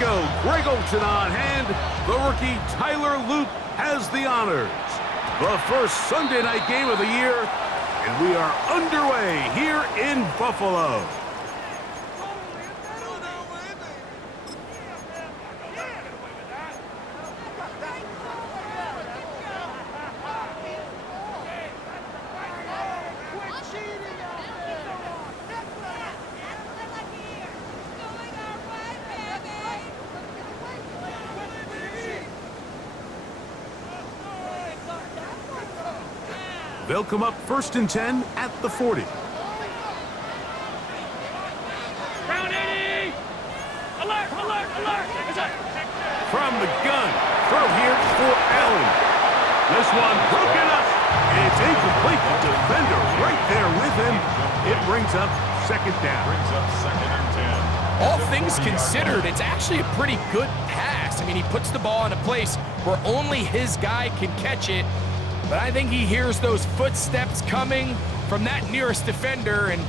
go. Greg Olsen on hand. The rookie Tyler Luke has the honors. The first Sunday night game of the year, and we are underway here in Buffalo. They'll come up 1st and 10 at the 40. Round 80! Alert, alert, alert! From the gun, throw here for Allen. This one broken up. It's incomplete. The defender right there with him. It brings up 2nd down. All things considered, it's actually a pretty good pass. I mean, he puts the ball in a place where only his guy can catch it. But I think he hears those footsteps coming from that nearest defender, and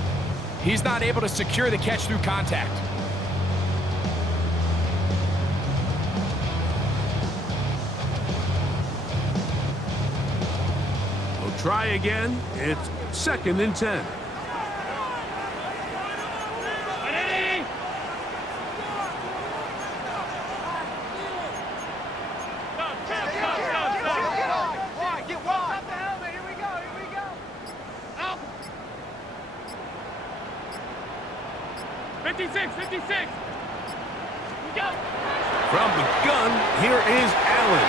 he's not able to secure the catch through contact. We'll try again. It's 2nd and 10. From the gun, here is Allen.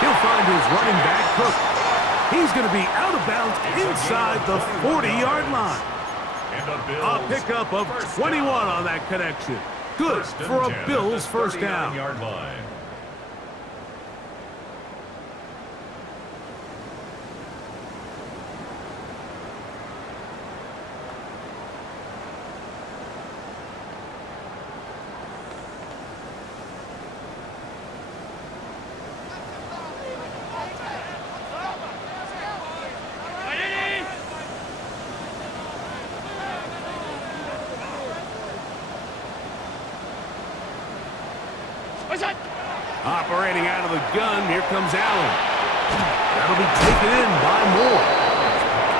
He'll find his running back, Cook. He's going to be out of bounds inside the 40-yard line. A pickup of 21 on that connection. Good for a Bills first down. Operating out of the gun, here comes Allen. That'll be taken in by Moore.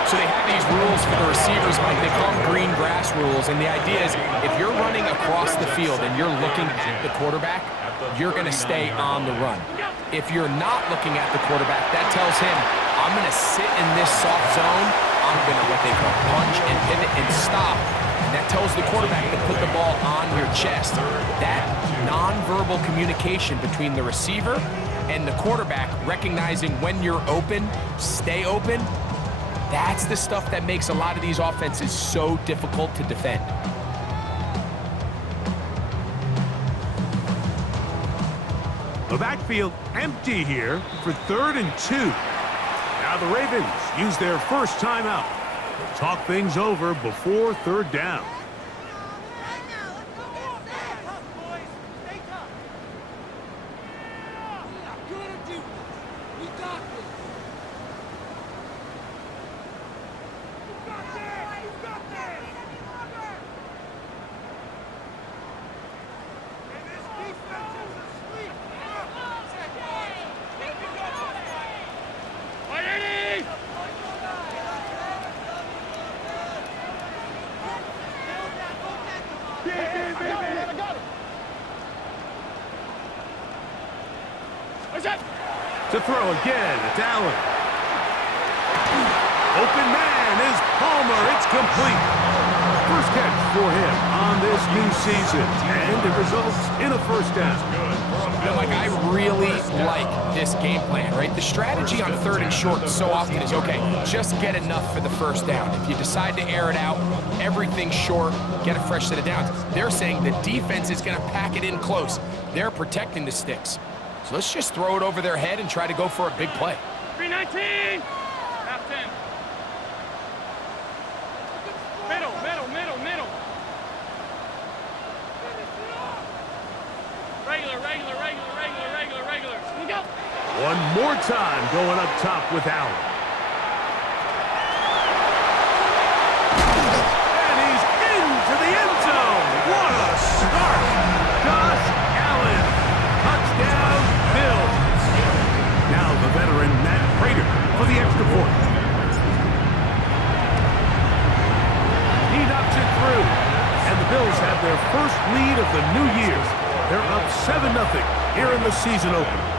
So they have these rules for the receivers, Mike. They call them green grass rules, and the idea is if you're running across the field and you're looking at the quarterback, you're going to stay on the run. If you're not looking at the quarterback, that tells him, I'm going to sit in this soft zone. I'm going to what they call punch and pivot and stop. That tells the quarterback to put the ball on your chest. That nonverbal communication between the receiver and the quarterback, recognizing when you're open, stay open, that's the stuff that makes a lot of these offenses so difficult to defend. The backfield empty here for 3rd and 2. Now the Ravens use their first timeout. Talk things over before 3rd down. To throw again, it's Allen. Open man is Palmer. It's complete. First catch for him on this new season, and it results in a first down. You know, Mike, I really like this game plan, right? The strategy on 3rd and short so often is, okay, just get enough for the first down. If you decide to air it out, everything short, get a fresh set of downs. They're saying the defense is going to pack it in close. They're protecting the sticks. So let's just throw it over their head and try to go for a big play. 319! Half 10. Middle, middle, middle, middle. Regular, regular, regular, regular, regular, regular. Here we go. One more time going up top with Allen. And he's into the end zone. What a start. Josh Allen here in the season opener.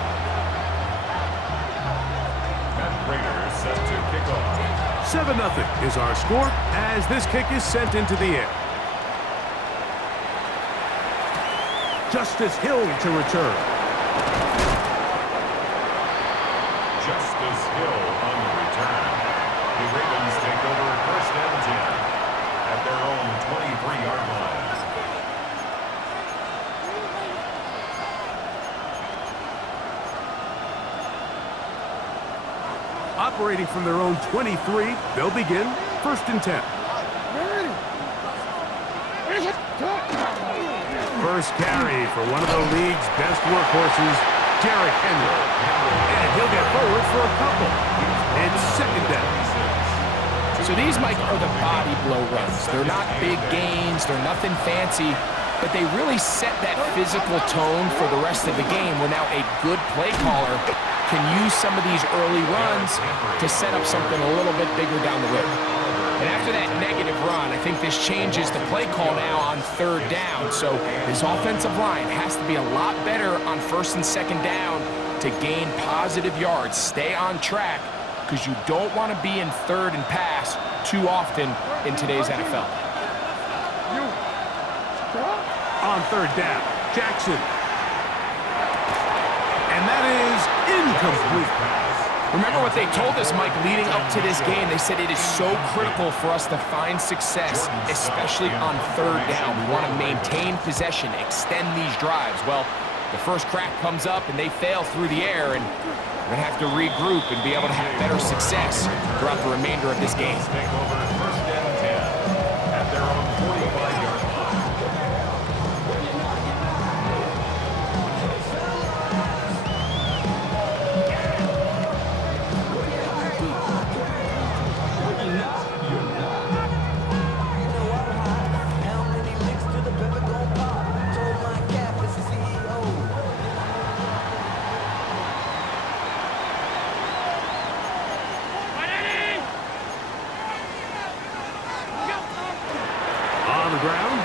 Raiders set to kick off. 7-0 is our score as this kick is sent into the air. Justice Hill to return. Justice Hill on the return. The Ravens take over 1st and 10 at their own 23-yard line. Operating from their own 23, they'll begin 1st and 10. First carry for one of the league's best workhorses, Derrick Henry. And he'll get forward for a couple. It's 2nd down. So these, Mike, are the body blow runs. They're not big gains. They're nothing fancy. But they really set that physical tone for the rest of the game where now a good play caller can use some of these early runs to set up something a little bit bigger down the road. And after that negative run, I think this changes the play call now on 3rd down. So this offensive line has to be a lot better on 1st and 2nd down to gain positive yards. Stay on track because you don't want to be in 3rd and pass too often in today's NFL. On 3rd down, Jackson. And that is incomplete. Remember what they told us, Mike, leading up to this game. They said it is so critical for us to find success, especially on 3rd down. We want to maintain possession, extend these drives. Well, the first crack comes up and they fail through the air, and we're going to have to regroup and be able to have better success throughout the remainder of this game. Take over 1st and 10 at their own 45-yard line.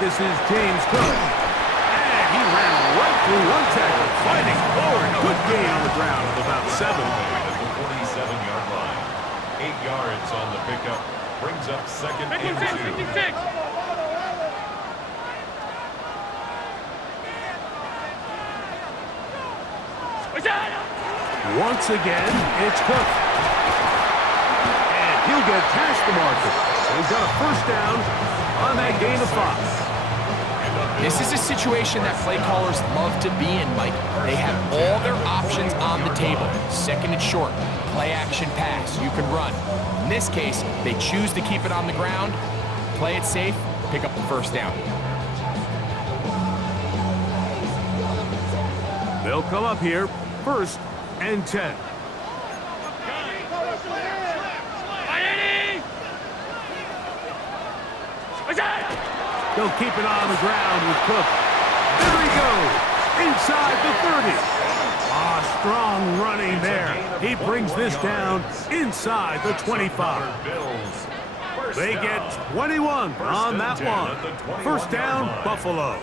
This is James Cook. And he ran right through one tackle, fighting forward. Good gain on the ground of about 7. At the 47-yard line. 8 yards on the pickup. Brings up 2nd and 2. 56. Once again, it's Cook. And he'll get past the marker. So he's got a 1st down on that gain of 5. This is a situation that play callers love to be in, Mike. They have all their options on the table. 2nd and short, play action pass, you can run. In this case, they choose to keep it on the ground, play it safe, pick up the 1st down. They'll come up here, 1st and 10. He'll keep it on the ground with Cook. There he goes, inside the 30. Ah, strong running there. He brings this down inside the 25. They get 21 on that one. 1st down, Buffalo.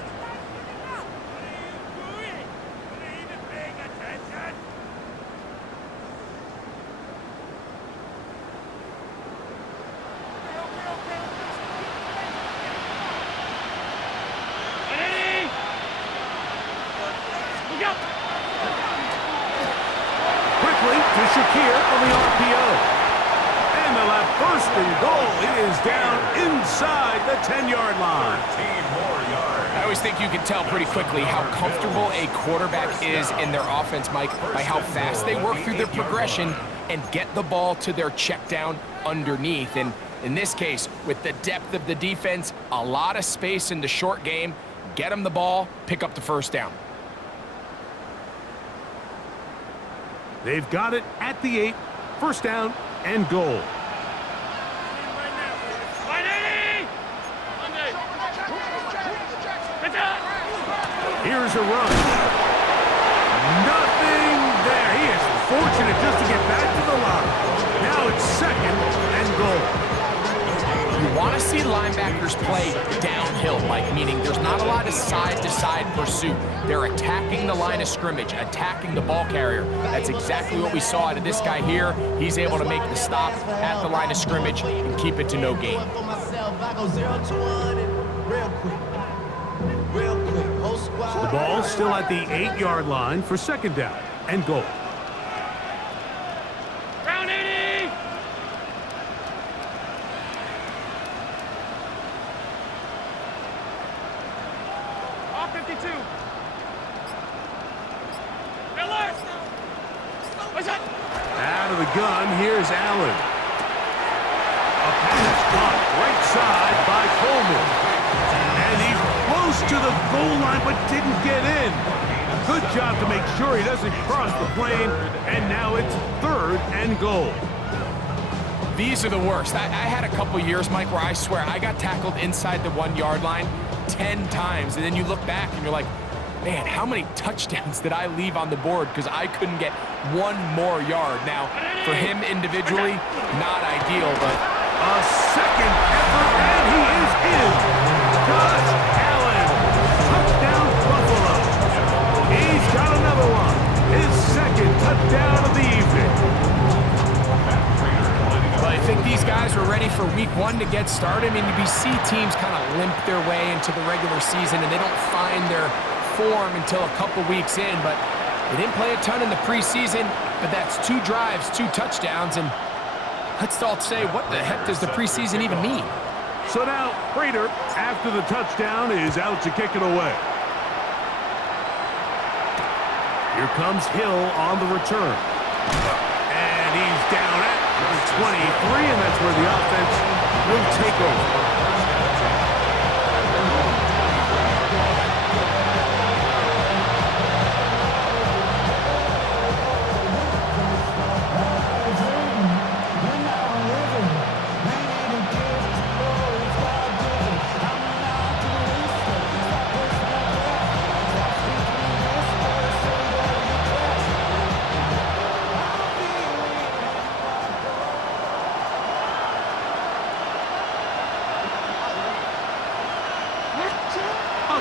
On the RPO. And they'll have 1st and goal. It is down inside the 10-yard line. 13 more yards. I always think you can tell pretty quickly how comfortable a quarterback is in their offense, Mike, by how fast they work through their progression and get the ball to their check down underneath. And in this case, with the depth of the defense, a lot of space in the short game, get them the ball, pick up the 1st down. They've got it at the 8, 1st down and goal. Here's a run. Nothing there. He is fortunate just to get back to the line. Now it's 2nd and goal. You want to see linebackers play downhill, Mike, meaning there's not a lot of side-to-side pursuit. They're attacking the line of scrimmage, attacking the ball carrier. That's exactly what we saw out of this guy here. He's able to make the stop at the line of scrimmage and keep it to no gain. So the ball still at the 8-yard line for second down and goal. Round 80. Off 52. Miller. What's that? Out of the gun, here's Allen. A pass caught right side by Coleman. And he's close to the goal line but didn't get in. Good job to make sure he doesn't cross the plane. And now it's third and goal. These are the worst. I had a couple years, Mike, where I swear I got tackled inside the 1-yard line 10 times. And then you look back and you're like, man, how many touchdowns did I leave on the board because I couldn't get one more yard? Now, for him individually, not ideal, but a second effort, and he is in. Josh Allen, touchdown Buffalo. He's got another one. His second touchdown of the evening. But I think these guys were ready for week 1 to get started. I mean, we see teams kind of limp their way into the regular season, and they don't find their form until a couple weeks in. But they didn't play a ton in the preseason, but that's 2 drives, 2 touchdowns, and let's all say, what the heck does the preseason even mean? So now, Prater, after the touchdown, is out to kick it away. Here comes Hill on the return. And he's down at the 23, and that's where the offense will take over.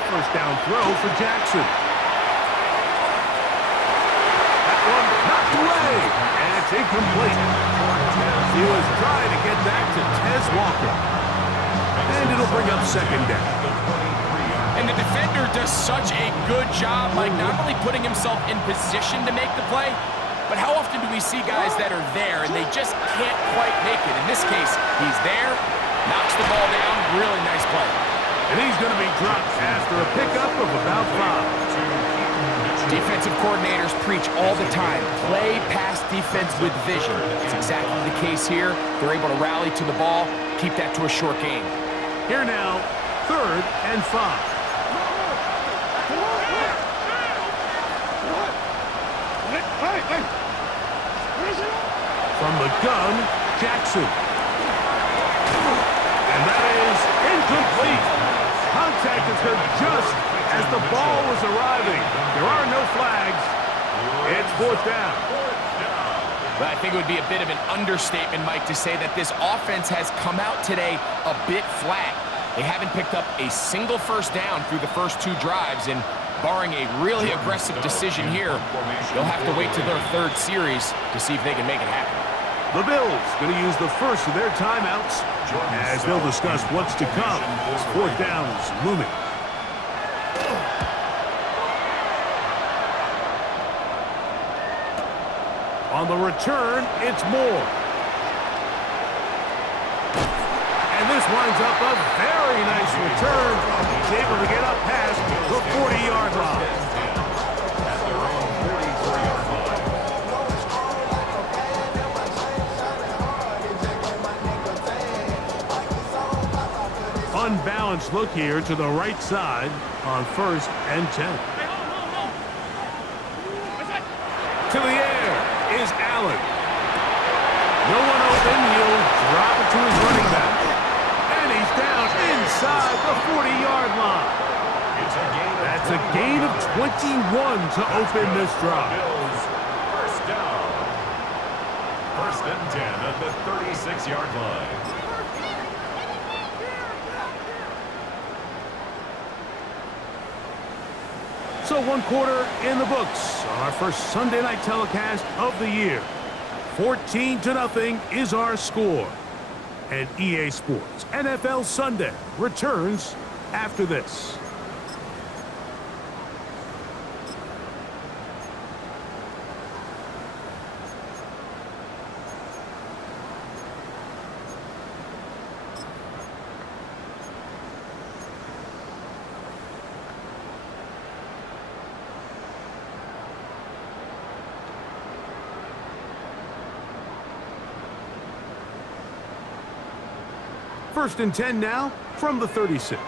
First down throw for Jackson. That one knocked away, and it's incomplete. He was trying to get that to Tez Walker. And it'll bring up second down. And the defender does such a good job, like not only putting himself in position to make the play, but how often do we see guys that are there and they just can't quite make it? In this case, he's there, knocks the ball down, really nice play. And he's going to be dropped after a pickup of about 5. Defensive coordinators preach all the time, play pass defense with vision. It's exactly the case here. They're able to rally to the ball, keep that to a short game. Here now, third and 5. From the gun, Jackson. And that is incomplete. Contact occurred just as the ball was arriving. There are no flags. It's fourth down. But I think it would be a bit of an understatement, Mike, to say that this offense has come out today a bit flat. They haven't picked up a single first down through the first 2 drives, and barring a really aggressive decision here, they'll have to wait to their 3rd series to see if they can make it happen. The Bills going to use the first of their timeouts as they'll discuss what's to come. Fourth down is looming. On the return, it's Moore. And this winds up a very nice return. He's able to get up past the 40-yard line. Unbalanced look here to the right side on 1st and 10. To the air is Allen. No one open. He'll drop it to his running back. And he's down inside the 40-yard line. That's a gain of 21 to open this drive. First down. 1st and 10 at the 36-yard line. So 1 quarter in the books on our first Sunday night telecast of the year. 14-0 is our score. And EA Sports NFL Sunday returns after this. First and 10 now from the 36. From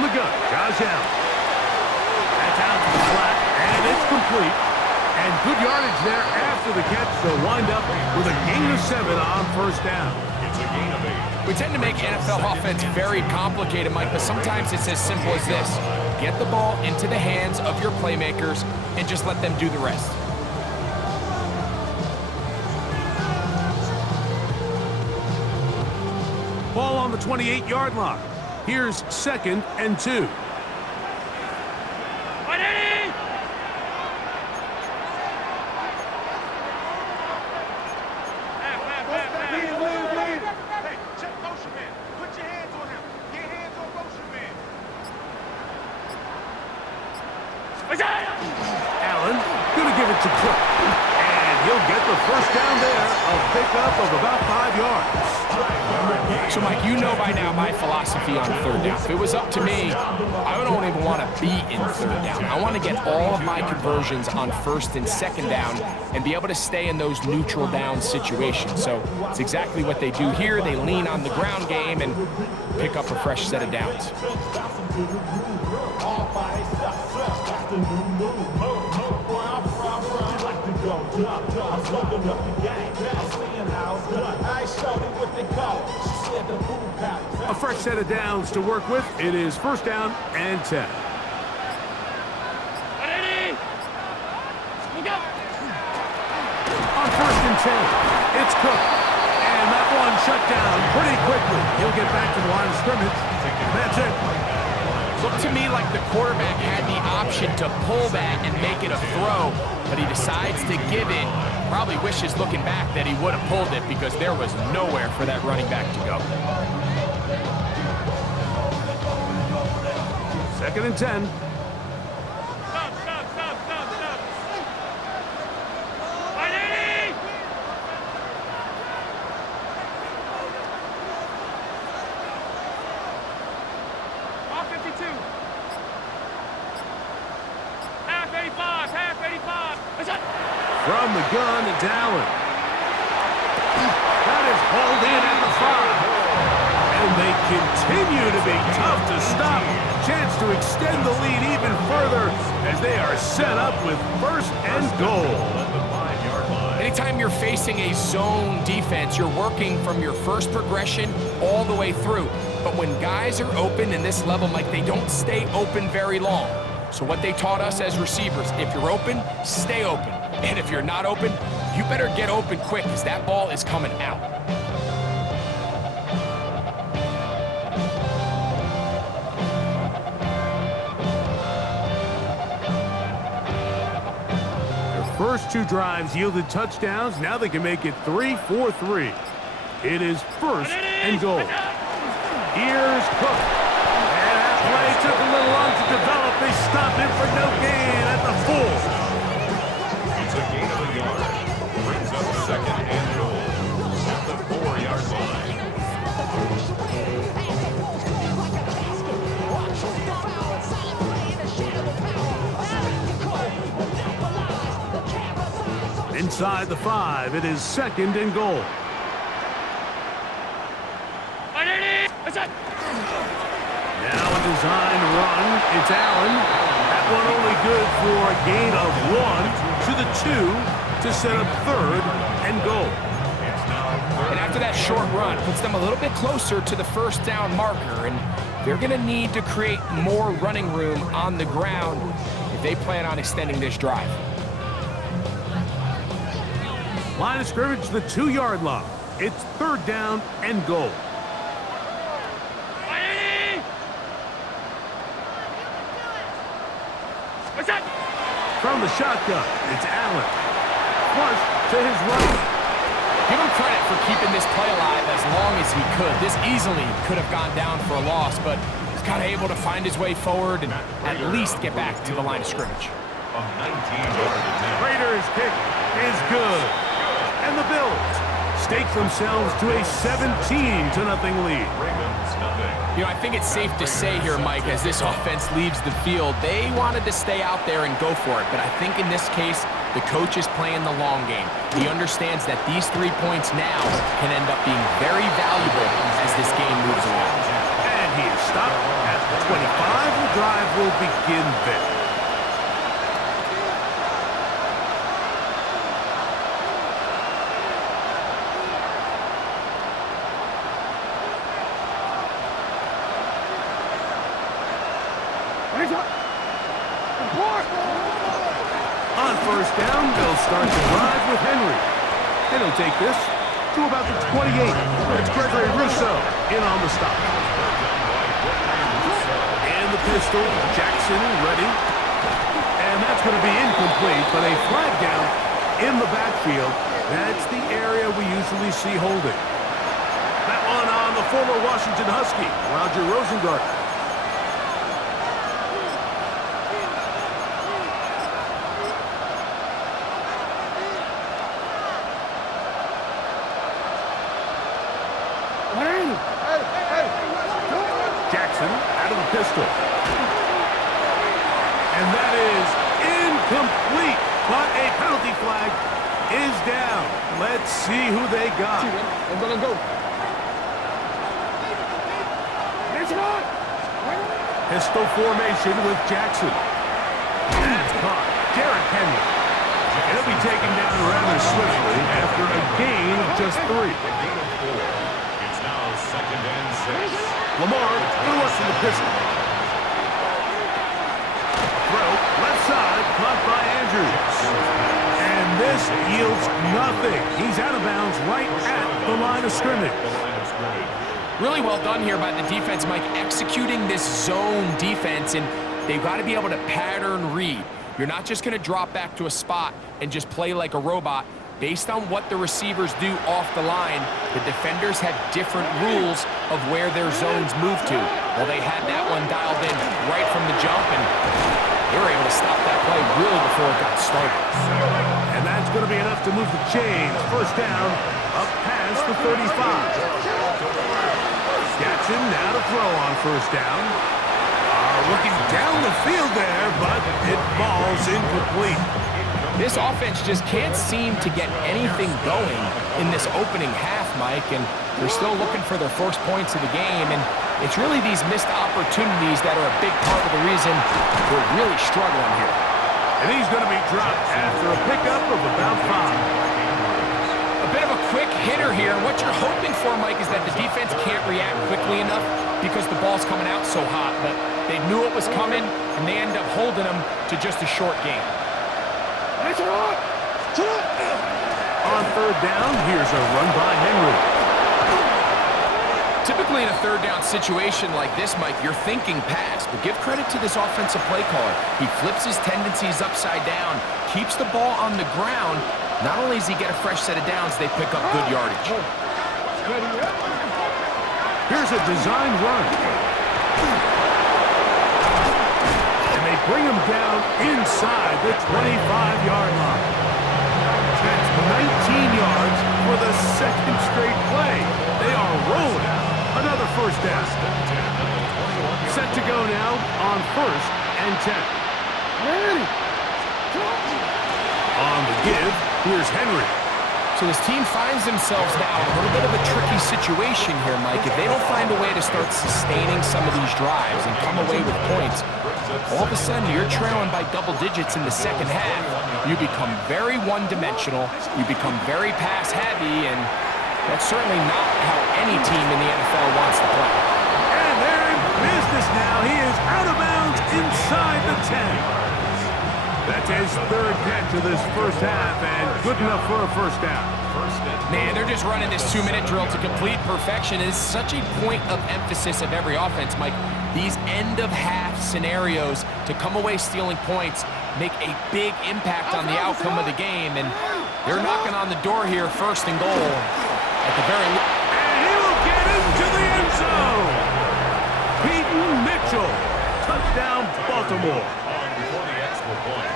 the gun, Josh Allen. That's out to the flat, and it's complete. And good yardage there after the catch. They'll wind up with a gain of 7 on first down. It's a gain of 8. We tend to make NFL offense very complicated, Mike, but sometimes it's as simple as this. Get the ball into the hands of your playmakers and just let them do the rest. Ball on the 28-yard line. Here's 2nd and 2. Allen going to give it to Cook. And he'll get the first down there. A pickup of about 5 yards. So, Mike, you know by now my philosophy on third down. If it was up to me, I don't even want to be in third down. I want to get all of my conversions on first and second down and be able to stay in those neutral down situations. So it's exactly what they do here. They lean on the ground game and pick up a fresh set of downs. A fresh set of downs to work with. It is first down and 10. On first and 10, it's Cook. And that one shut down pretty quickly. He'll get back to the line of scrimmage. That's it. Looked to me like the quarterback had the option to pull that and make it a throw, but he decides to give it. Probably wishes looking back that he would have pulled it because there was nowhere for that running back to go. 2nd and 10. From the gun, it's Allen. That is hauled in at the 5. And they continue to be tough to stop. Chance to extend the lead even further as they are set up with first and goal. Anytime you're facing a zone defense, you're working from your first progression all the way through. But when guys are open in this level, Mike, they don't stay open very long. So what they taught us as receivers, if you're open, stay open. And if you're not open, you better get open quick because that ball is coming out. Their first 2 drives yielded touchdowns. Now they can make it 3-4-3. It is first and goal. Here's Cook. And that play took a little long to develop. They stopped him for no gain at the 4. It's a gain of a yard. Brings up 2nd and goal at the 4-yard line. Inside the 5, it is 2nd and goal. Now a design run. It's Allen. That one only good for a gain of 1 to the 2 to set up 3rd and goal. And after that short run, puts them a little bit closer to the first down marker, and they're going to need to create more running room on the ground if they plan on extending this drive. Line of scrimmage, the 2-yard line. It's 3rd down and goal. What's that? From the shotgun, it's Allen. Flush to his right. Give him credit for keeping this play alive as long as he could. This easily could have gone down for a loss, but he's kind of able to find his way forward and at least get back to the line of scrimmage. A 19-yard attempt. Raiders' kick is good. And the Bills stake themselves to a 17-0 lead. Ravens, nothing. You know, I think it's safe to say here, Mike, as this offense leaves the field, they wanted to stay out there and go for it. But I think in this case, the coach is playing the long game. He understands that these 3 points now can end up being very valuable as this game moves along. And he is stopped at the 25. The drive will begin there. On 1st down, they'll start the drive with Henry. And he'll take this to about the 28. It's Gregory Rousseau in on the stop. And the pistol, Jackson ready. And that's going to be incomplete, but a flag down in the backfield. That's the area we usually see holding. That one on the former Washington Husky, Roger Rosengarten. Jackson out of the pistol. And that is incomplete, but a penalty flag is down. Let's see who they got. I'm gonna go. Pistol formation with Jackson. That's caught. Derrick Henry. He'll be taken down rather swiftly after a gain of just 3. It's now 2nd and 6. Lamar going to look for the pistol. Throw, left side, caught by Andrews. And this yields nothing. He's out of bounds right at the line of scrimmage. Really well done here by the defense, Mike, executing this zone defense, and they've got to be able to pattern read. You're not just going to drop back to a spot and just play like a robot. Based on what the receivers do off the line, the defenders have different rules of where their zones move to. Well, they had that one dialed in right from the jump, and they were able to stop that play really before it got started. And that's going to be enough to move the chains. 1st down, up past the 35. Jackson now to throw on 1st down. Looking down the field there, but it falls incomplete. This offense just can't seem to get anything going in this opening half, Mike, and they're still looking for their first points of the game, and it's really these missed opportunities that are a big part of the reason we're really struggling here. And he's going to be dropped after a pickup of about 5. A bit of a quick hitter here, and what you're hoping for, Mike, is that the defense can't react quickly enough because the ball's coming out so hot, but they knew it was coming, and they end up holding them to just a short game. On 3rd down, here's a run by Henry. Typically in a 3rd down situation like this, Mike, you're thinking pass, but give credit to this offensive play caller. He flips his tendencies upside down, keeps the ball on the ground. Not only does he get a fresh set of downs, they pick up good yardage. Here's a design run. And they bring him down inside the 25-yard line. That's 19 yards for the 2nd straight play. They are rolling. Another 1st down. Set to go now on 1st and 10. On the give, here's Henry. So this team finds themselves now in a little bit of a tricky situation here, Mike. If they don't find a way to start sustaining some of these drives and come away with points, all of a sudden you're trailing by double digits in the 2nd half. You become very one-dimensional, you become very pass-heavy, and that's certainly not how any team in the NFL wants to play. And they're in business now. He is out of bounds inside the 10. That's his third catch of this first half, and good enough for a first down. Man, they're just running this 2-minute drill to complete perfection. It's such a point of emphasis of every offense, Mike. These end-of-half scenarios to come away stealing points make a big impact on the outcome of the game, and they're knocking on the door here, first and goal at the very least. And he will get into the end zone. Peyton Mitchell, touchdown Baltimore. For the extra point.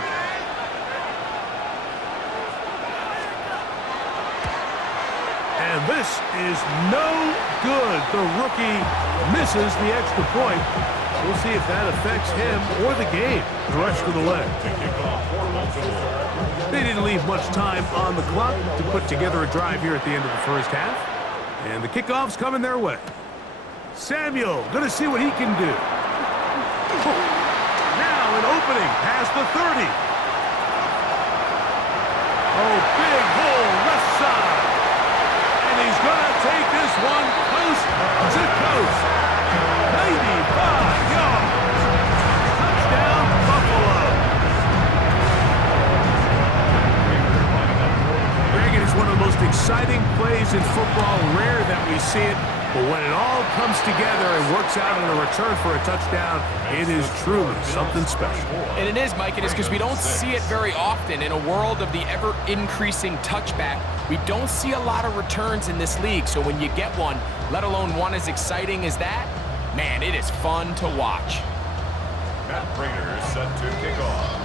And this is no good. The rookie misses the extra point. We'll see if that affects him or the game the rest of the way. They didn't leave much time on the clock to put together a drive here at the end of the first half. And the kickoff's coming their way. Samuel going to see what he can do. Now an opening past the 30. Oh, big hole left side. And he's going to take this one coast to coast. 95 yards. Touchdown, Buffalo. Greg, it is one of the most exciting plays in football. Rare that we see it. But when it all comes together and works out in a return for a touchdown, it is truly something special. And it is, Mike. It is because we don't see it very often. In a world of the ever-increasing touchback, we don't see a lot of returns in this league. So when you get one, let alone one as exciting as that, man, it is fun to watch. Matt Prater set to kick off.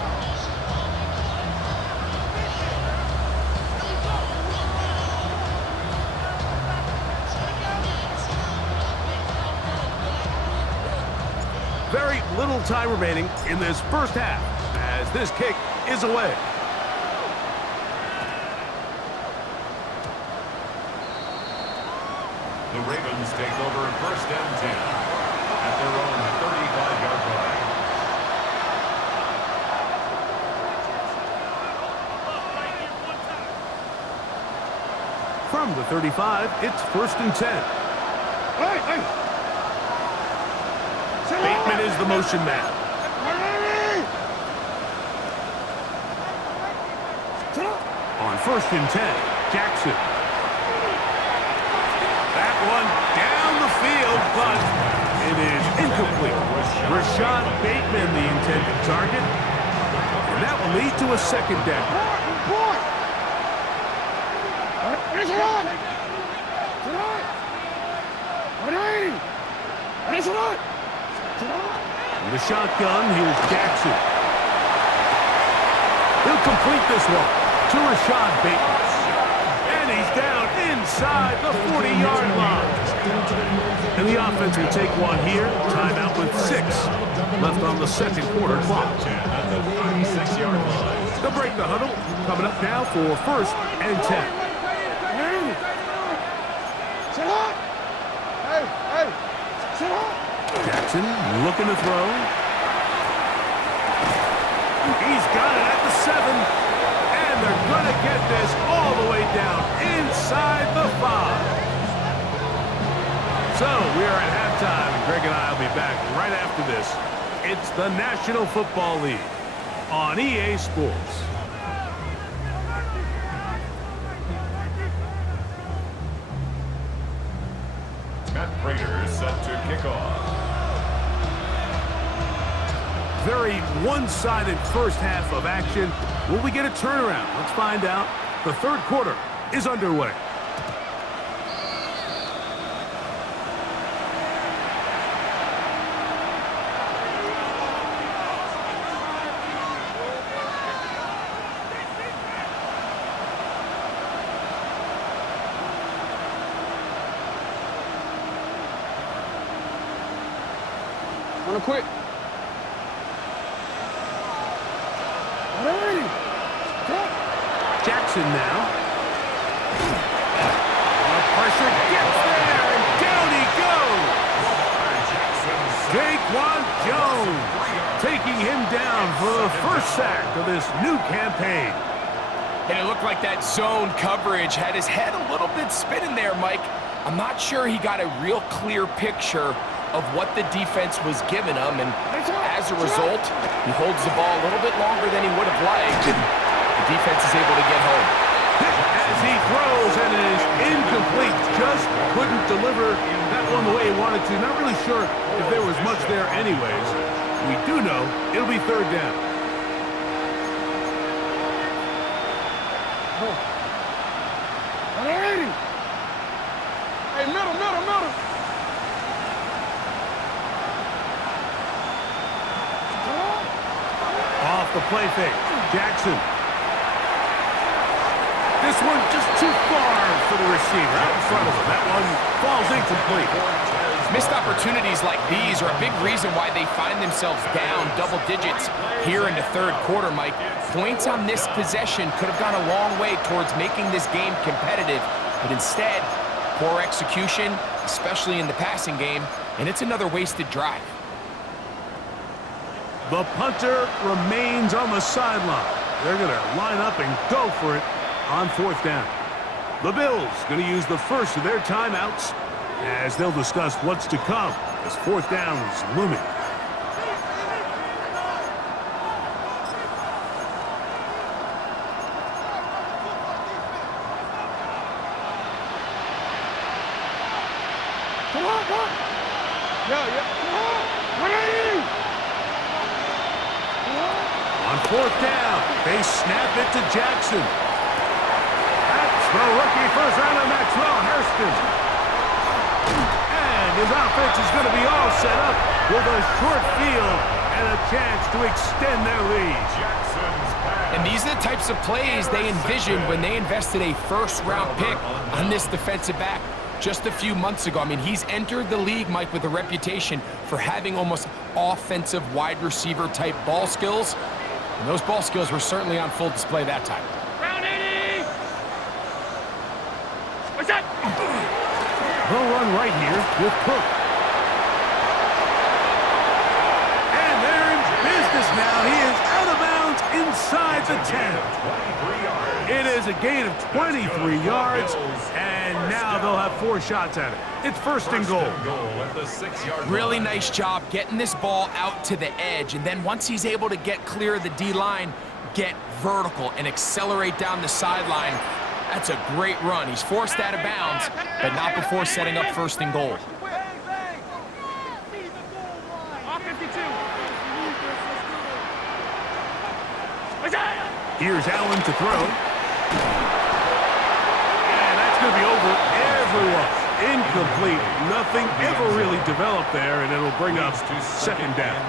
Very little time remaining in this first half as this kick is away. The Ravens take over first and 10 at their own 35-yard line. From the 35, it's first and 10. Hey! Bateman is the motion man. On first and 10, Jackson. That one down the field, but it is incomplete. Rashad Bateman, the intended target. And that will lead to a second down. In the shotgun, here's Jackson. He'll complete this one to Rashad Bateman. And he's down inside the 40-yard line. And the offense will take one here. Timeout with 6 left on the second quarter clock. At the 36-yard line. They'll break the huddle. Coming up now for first and 10. Jackson looking to throw. He's got it at the 7. And they're going to get this all the way down inside the 5. So we are at halftime, and Greg and I will be back right after this. It's the National Football League on EA Sports. Matt Prater set to kick off. Very one-sided first half of action. Will we get a turnaround? Let's find out. The third quarter is underway. Wanna quit? Jackson now. The pressure gets there, and down he goes. Jaquan Jones taking him down for the first sack of this new campaign. And it looked like that zone coverage had his head a little bit spinning there, Mike. I'm not sure he got a real clear picture of what the defense was giving him, and as a result, he holds the ball a little bit longer than he would have liked, and the defense is able to get home. As he throws, and it is incomplete. Just couldn't deliver that one the way he wanted to. Not really sure if there was much there anyways. We do know it'll be third down. Hey, middle. Off the play fake. Jackson. This one just too far for the receiver. Out in front of him. That one falls incomplete. Missed opportunities like these are a big reason why they find themselves down double digits here in the third quarter, Mike. Points on this possession could have gone a long way towards making this game competitive, but instead, poor execution, especially in the passing game, and it's another wasted drive. The punter remains on the sideline. They're going to line up and go for it on fourth down. The Bills going to use the first of their timeouts as they'll discuss what's to come as fourth down is looming. Come on. Yeah. Come on. On fourth down, they snap it to Jackson. That's the rookie first-rounder Maxwell Hairston. And his offense is going to be all set up with a short field and a chance to extend their lead. And these are the types of plays they envisioned when they invested a first-round pick on this defensive back just a few months ago. I mean, he's entered the league, Mike, with a reputation for having almost offensive wide receiver type ball skills. And those ball skills were certainly on full display that time. Round 80. What's that? They'll run right here with Cook. And they're in business now. He is out of bounds inside the 10. It is a gain of 23 yards, and now they'll have 4 shots at it. It's first and goal. Really nice job getting this ball out to the edge, and then once he's able to get clear of the D-line, get vertical and accelerate down the sideline. That's a great run. He's forced out of bounds, but not before setting up first and goal. Here's Allen to throw. And that's going to be over everyone. Incomplete. Nothing ever really developed there, and it'll bring up second down.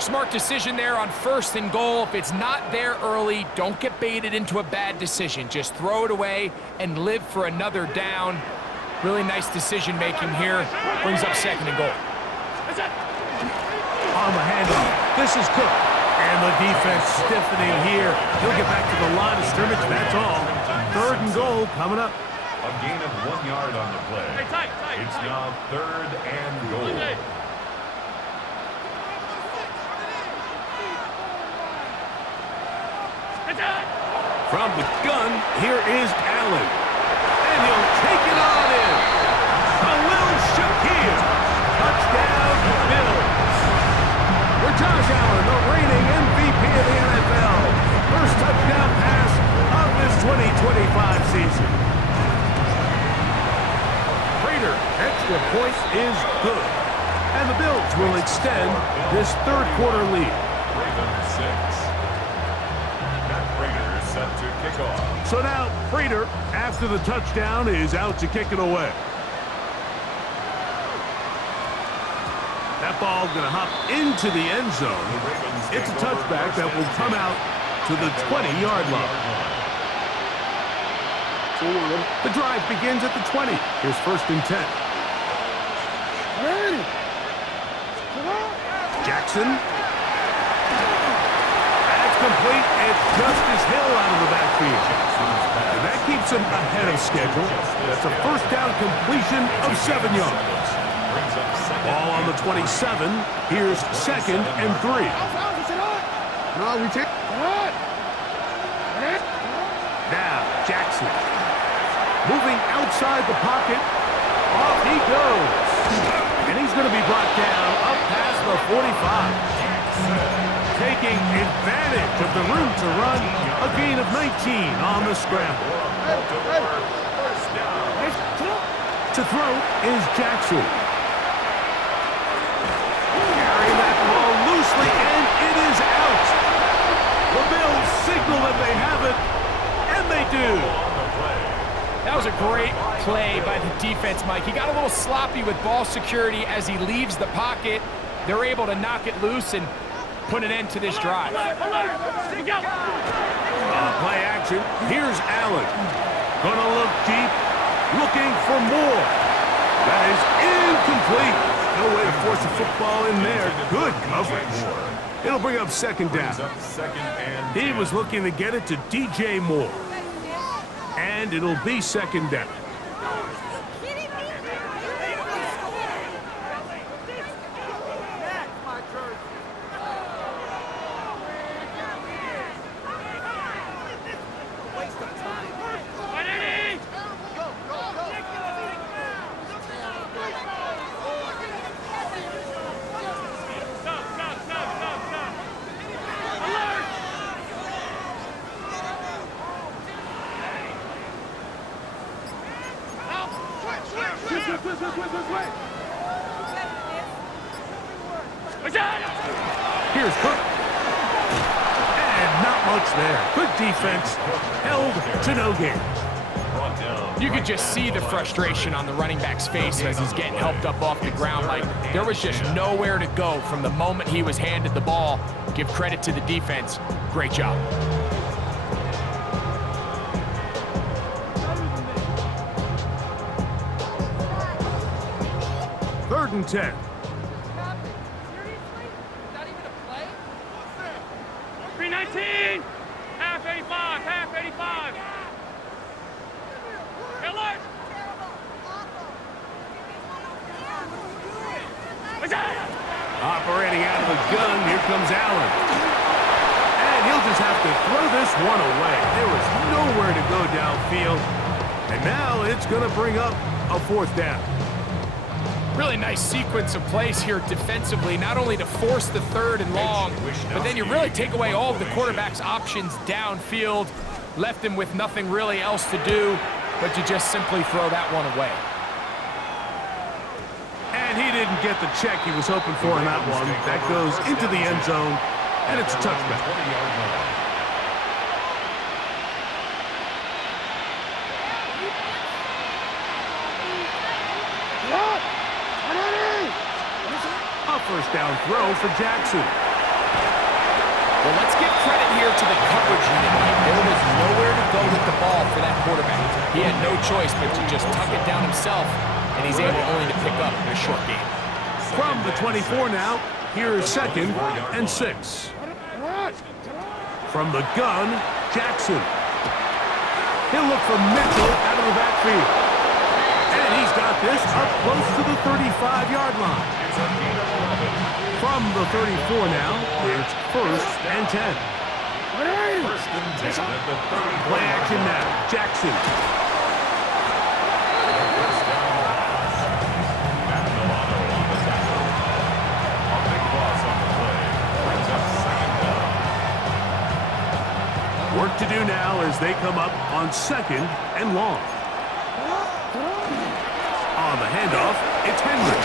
Smart decision there on first and goal. If it's not there early, don't get baited into a bad decision. Just throw it away and live for another down. Really nice decision making here. Brings up second and goal. On the handoff. This is Cook. And the defense stiffening here. He'll get back to the line of scrimmage. That's all. Third and goal coming up. A gain of 1 yard on the play. It's now third and goal. From the gun, here is Allen. And he'll take it on in. Khalil Shakir. Touchdown, Bills. For Josh Allen, the reigning MVP of the NFL. First touchdown pass of this 2025 season. Prater, extra point is good. And the Bills will extend this third quarter lead. Ravens 6. Set to kick off. So now, Prater, after the touchdown, is out to kick it away. That ball going to hop into the end zone. It's a touchback that will come out to the 20-yard line. The drive begins at the 20. Here's first and 10. Jackson. Complete. It's Justice Hill out of the backfield. And that keeps him ahead of schedule. That's a first down completion of 7 yards. Ball on the 27. Here's second and 3. Now, Jackson. Moving outside the pocket. Off he goes. And he's going to be brought down up past the 45. Taking advantage of the room to run, a gain of 19 on the scramble. To throw is Jackson. Carrying that ball loosely, and it is out. The Bills signal that they have it, and they do. That was a great play by the defense, Mike. He got a little sloppy with ball security as he leaves the pocket. They're able to knock it loose and put an end to this drive. Play action. Here's Allen. Gonna look deep, looking for more. That is incomplete. No way to force the football in there. Good coverage. It'll bring up second down. He was looking to get it to DJ Moore. And it'll be second down. Here's Cook. And not much there. Good defense. Held to no gain. You could just see the frustration on the running back's face as he's getting helped up off the ground. Like, there was just nowhere to go from the moment he was handed the ball. Give credit to the defense. Great job. Third and 10. Half 85, half 85. Alert! Operating out of the gun, here comes Allen. And he'll just have to throw this one away. There was nowhere to go downfield. And now it's going to bring up a fourth down. Really nice sequence of plays here defensively, not only to force the third and long, but then you really take away all of the quarterback's options downfield, left him with nothing really else to do but to just simply throw that one away. And he didn't get the check he was hoping for in that one. That goes into the end zone, and it's a touchback. A first down throw for Jackson. Well, let's give credit here to the coverage unit, Mike. There was nowhere to go with the ball for that quarterback. He had no choice but to just tuck it down himself, and he's able only to pick up a short gain. From the 24 now, here is second and 6. From the gun, Jackson. He'll look for Mitchell out of the backfield. And he's got this up close to the 35-yard line. From the 34 now, it's first and 10. Play action now, Jackson. Work to do now as they come up on second and long. On the handoff, it's Henry.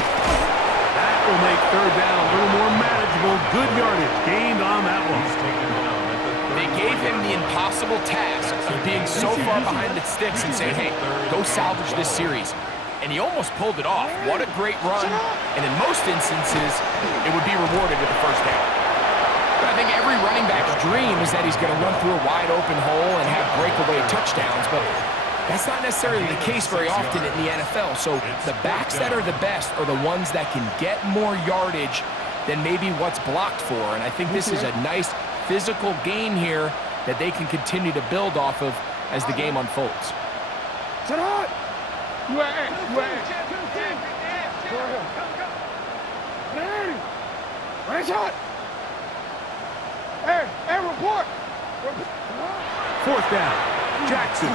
That will make third down a little more manageable. Good yardage gained on that one. They gave him the impossible task of being so far behind the sticks and saying, hey, go salvage this series. And he almost pulled it off. What a great run. And in most instances, it would be rewarded with the first down. But I think every running back's dream is that he's going to run through a wide open hole and have breakaway touchdowns. But that's not necessarily the case very often in the NFL. So the backs that are the best are the ones that can get more yardage than maybe what's blocked for. And I think this is a nice physical gain here that they can continue to build off of as the game unfolds. Hey, report! Fourth down, Jackson.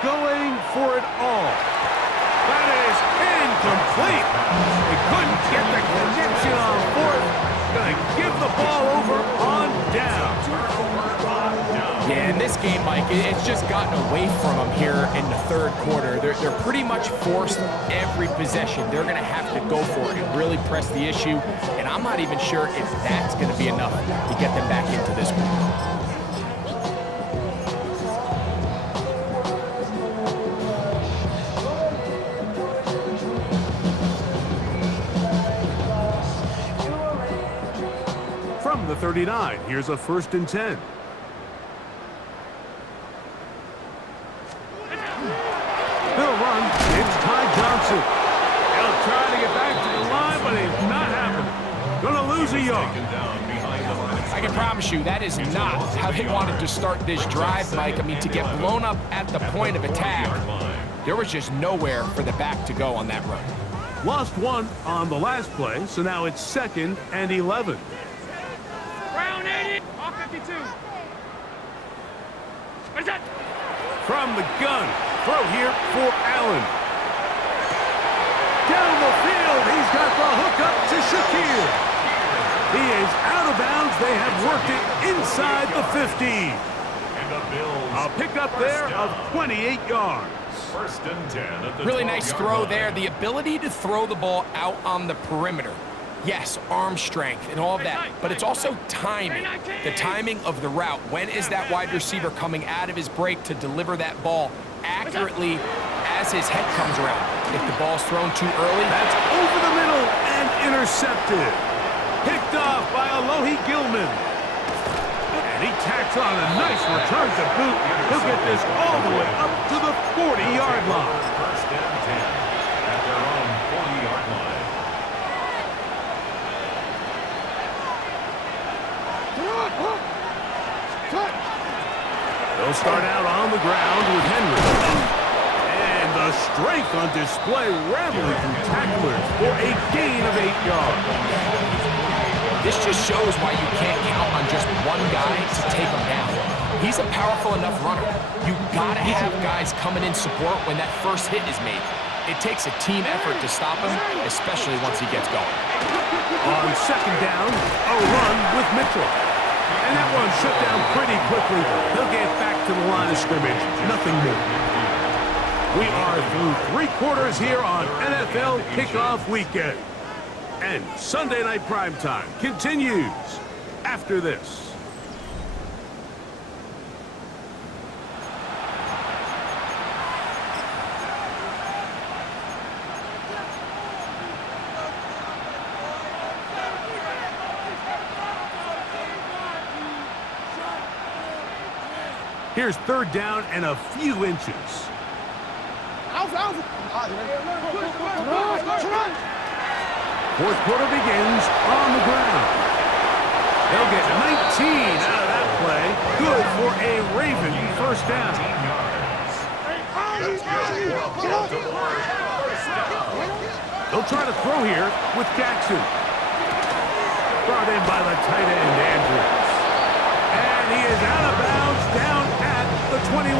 Going for it all. That is incomplete. They couldn't get the connection on fourth. Gonna give the ball over on down. Yeah, in this game, Mike, it's just gotten away from them here in the third quarter. They're pretty much forced every possession. They're going to have to go for it and really press the issue, and I'm not even sure if that's going to be enough to get them back into this one. From the 39, here's a 1st and 10. They'll run. It's Ty Johnson. He'll try to get back to the line, but it's not happening. Gonna lose a yard. I can promise you that is not how they wanted to start this drive, Mike. I mean, to get blown up at the point of attack, there was just nowhere for the back to go on that run. Lost one on the last play, so now it's 2nd and 11. Round 80. Off 52. What is that? From the gun, throw here for Allen. Down the field, he's got the hook up to Shakir. He is out of bounds. They have worked it inside the 15. A pickup there of 28 yards. 1st and 10 at the Really nice throw 12-yard there. line. The ability to throw the ball out on the perimeter. Yes, arm strength and all of that, but it's also timing. The timing of the route. When is that wide receiver coming out of his break to deliver that ball accurately as his head comes around? If the ball's thrown too early, That's over the middle and intercepted. Picked off by Alohi Gilman. And he tacks on a nice return to boot. He'll get this all the way up to the 40-yard line. 1st and 10 at their own 40-yard line. They'll start out on the ground with Henry. And the strength on display, rambling through tacklers for a gain of 8 yards. this just shows why you can't count on just one guy to take him down. He's a powerful enough runner. You gotta have guys coming in support when that first hit is made. It takes a team effort to stop him, especially once he gets going. On 2nd down, a run with Mitchell. And that one shut down pretty quickly. They'll get back to the line of scrimmage. Nothing more. We are through 3 quarters here on NFL Kickoff Weekend. And Sunday Night Primetime continues after this. Here's 3rd down and a few inches. Fourth quarter begins on the ground. They'll get 19 out of that play. Good for a Raven first down. They'll try to throw here with Jackson. Brought in by the tight end, Andrews. And he is out of bounds down at the 21.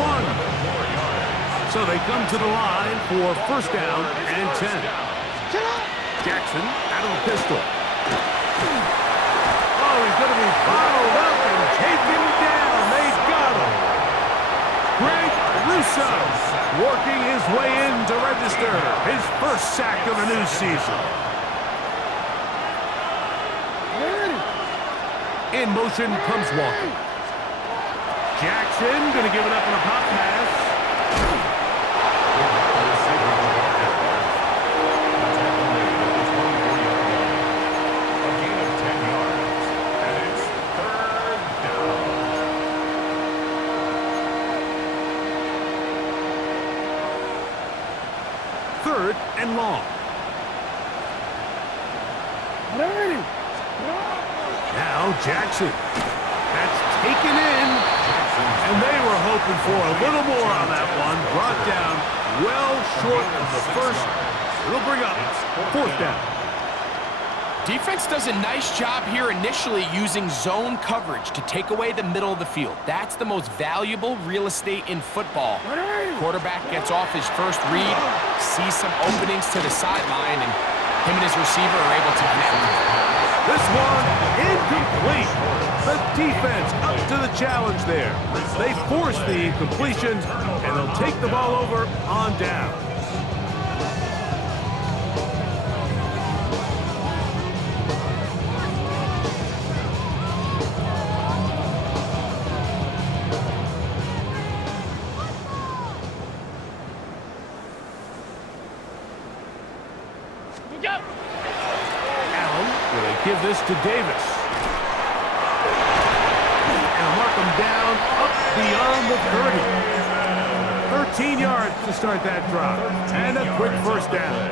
So they come to the line for first down and 10. Jackson out of the pistol. Oh, he's going to be bottled up and taken down. They got him. Greg Russo working his way in to register his first sack of the new season. In motion comes Walker. Jackson going to give it up on a pop pass. Third and long. Now Jackson. That's taken in. And they were hoping for a little more on that one. Brought down well short of the first. It'll bring up 4th down. Defense does a nice job here initially using zone coverage to take away the middle of the field. That's the most valuable real estate in football. Quarterback gets off his first read, sees some openings to the sideline, and him and his receiver are able to connect. This one incomplete. The defense up to the challenge there. They force the incompletion, and they'll take the ball over on down. Give this to Davis. And mark him down up beyond the 30. 13 yards to start that drive. And a quick first down.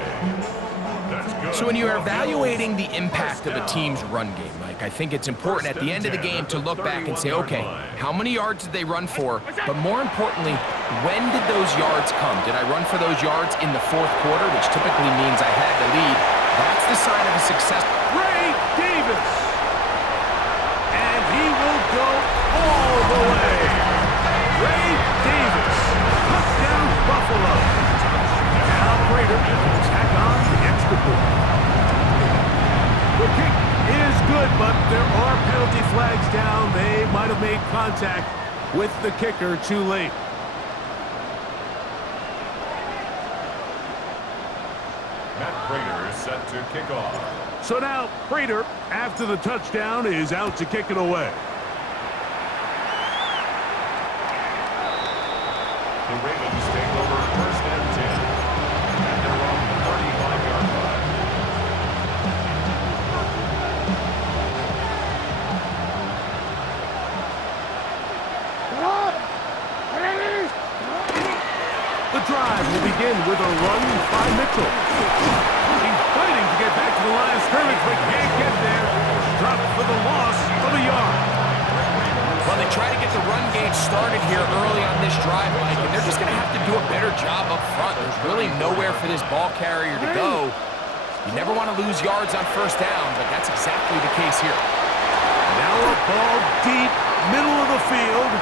So when you're evaluating the impact of a team's run game, Mike, I think it's important at the end of the game to look back and say, okay, how many yards did they run for? But more importantly, when did those yards come? Did I run for those yards in the fourth quarter, which typically means I had the lead? That's the sign of a success. Ray Davis. And he will go all the way. Ray Davis. Touchdown, Buffalo. Now Prater will tack on the extra point. The kick is good, but there are penalty flags down. They might have made contact with the kicker too late. Prater is set to kick off. So now Prater, after the touchdown, is out to kick it away. The Ravens take over first and 10 at their own 35-yard line. The drive will begin with a run by Mitchell. He's fighting to get back to the line of scrimmage, but can't get there. Dropped for the loss of a yard. Well, they try to get the run game started here early on this drive, Mike, and they're just going to have to do a better job up front. There's really nowhere for this ball carrier to go. You never want to lose yards on first down, but that's exactly the case here. Now a ball deep, middle of the field.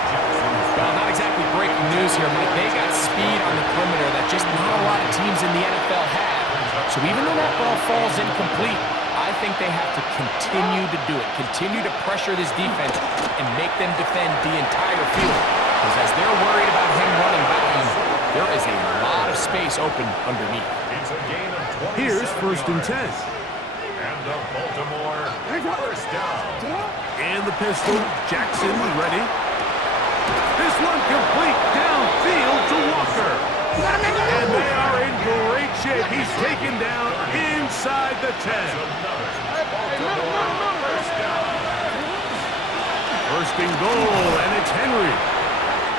Well, not exactly breaking news here, Mike. They got speed on the perimeter that just not a lot of teams in the NFL have. So even though that ball falls incomplete, I think they have to continue to do it. Continue to pressure this defense and make them defend the entire field. Because as they're worried about him running back, there is a lot of space open underneath. It's a gain of 27 Here's first and 10. And the Baltimore first down. And the pistol, Jackson ready. This one complete downfield to Walker. And they are in great shape. He's taken down inside the 10. First and goal, and it's Henry.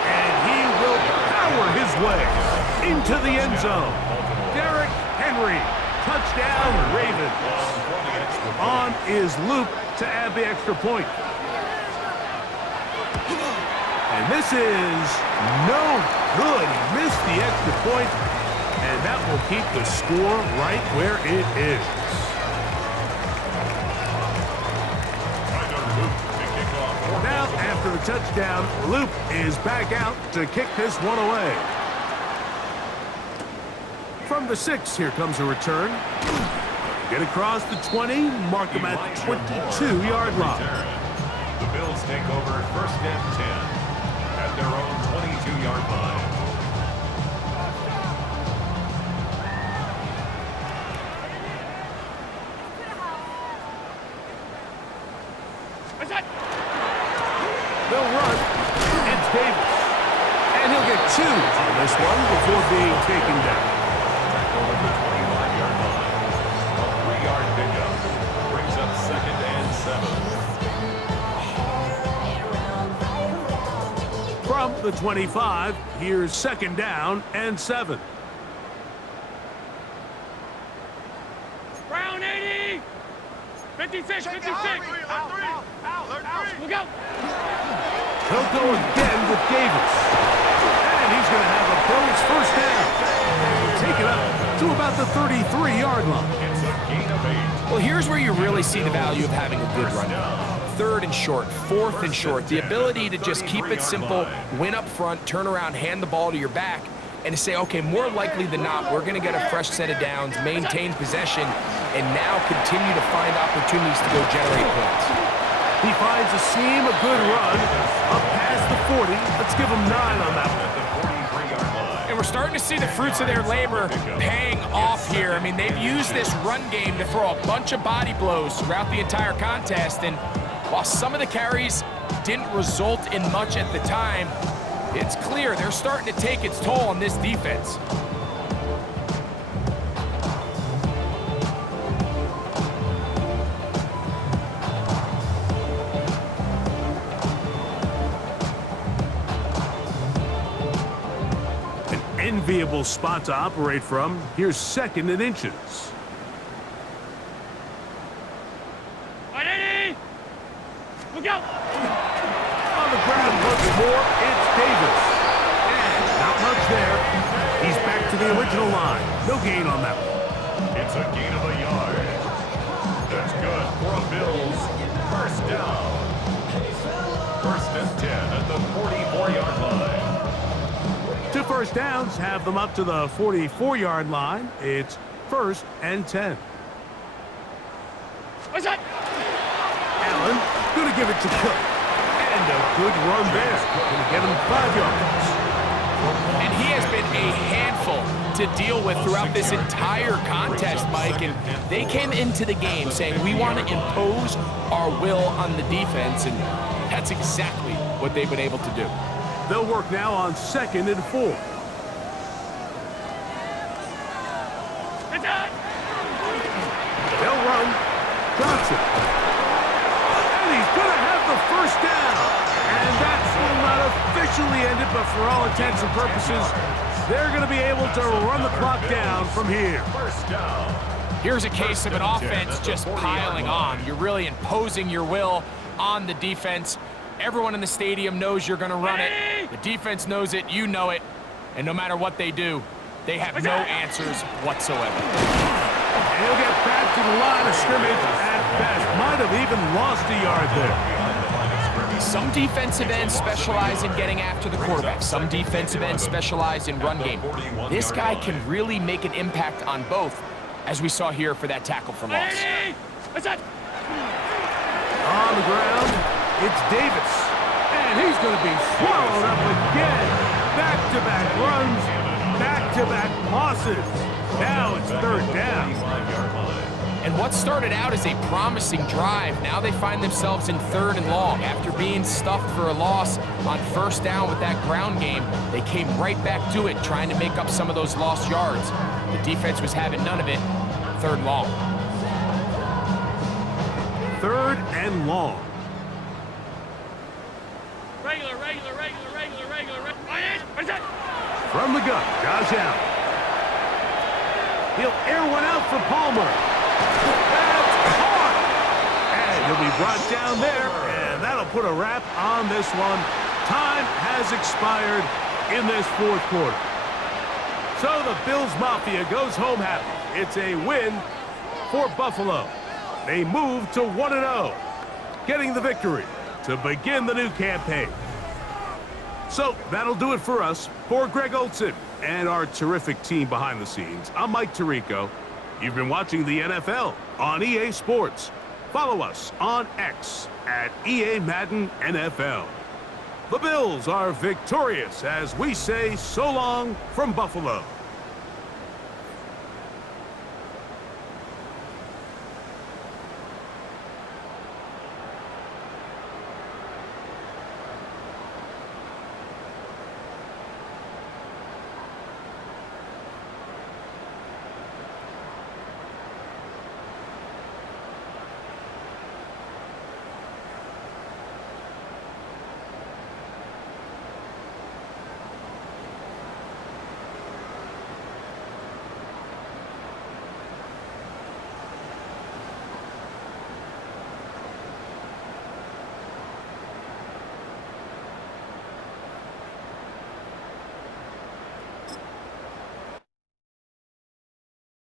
And he will power his way into the end zone. Derrick Henry, touchdown Ravens. On is Luke to add the extra point. And this is no good. He missed the extra point, and that will keep the score right where it is. Now, after the touchdown, Luke is back out to kick this one away. From the 6, here comes a return. Get across the 20, mark him at the 22-yard line. The Bills take over first and 10 at their own 22-yard line. They'll run. It's Davis. And he'll get 2 on this one before being taken down. Over the 25-yard line. A 3-yard pickup brings up second and 7. From the 25, here's second down and 7. Brown 80! 56, 56! Look out! He'll go again with Davis. And he's going to have a Bills first down. And he'll take it up to about the 33-yard line. It's a gain of 8. Well, here's where you really see the value of having a good run game. 3rd and short, 4th and short, the ability to just keep it simple, win up front, turn around, hand the ball to your back, and to say, okay, more likely than not, we're going to get a fresh set of downs, maintain possession, and now continue to find opportunities to go generate points. He finds a seam, a good run, up past the 40. Let's give him 9 on that one. And we're starting to see the fruits of their labor paying off here. I mean, they've used this run game to throw a bunch of body blows throughout the entire contest, and while some of the carries didn't result in much at the time, it's clear they're starting to take its toll on this defense. An enviable spot to operate from. Here's 2nd and inches. Look out! On the ground once more, it's Davis. And not much there. He's back to the original line. No gain on that one. It's a gain of a yard. That's good for a Bills. 1st down. 1st and 10 at the 44-yard line. 2 first downs have them up to the 44-yard line. It's 1st and 10. What's that? Allen going to give it to Cook. And a good run there. Going to get him 5 yards. And he has been a handful to deal with throughout this entire contest, Mike. And they came into the game saying, we want to impose our will on the defense. And that's exactly what they've been able to do. They'll work now on 2nd and 4. They'll run. Johnson. And he's going to have the 1st down. And that will not officially end it, but for all intents and purposes, they're going to be able to run the clock down from here. 1st down. Here's a case of an offense just piling on. You're really imposing your will on the defense. Everyone in the stadium knows you're going to run it. The defense knows it. You know it. And no matter what they do, they have no answers whatsoever. And he'll get back to the line of scrimmage at best. Might have even lost a yard there. Some defensive ends specialize in getting after the quarterback. Some defensive ends specialize in run game. This guy can really make an impact on both, as we saw here for that tackle for loss. On the ground, it's Davis. And he's going to be swallowed up again. Back-to-back runs, back-to-back losses. Now it's 3rd down. And what started out as a promising drive, now they find themselves in 3rd and long. After being stuffed for a loss on 1st down with that ground game, they came right back to it, trying to make up some of those lost yards. The defense was having none of it. 3rd and long. 3rd and long. Regular. From the gun, Josh Allen. He'll air one out for Palmer. That's caught. And he'll be brought down there, and that'll put a wrap on this one. Time has expired in this 4th quarter. So the Bills Mafia goes home happy. It's a win for Buffalo. They move to 1-0, getting the victory to begin the new campaign. So that'll do it for us. For Greg Olson and our terrific team behind the scenes, I'm Mike Tirico. You've been watching the NFL on EA Sports. Follow us on X at EA Madden NFL. The Bills are victorious as we say so long from Buffalo.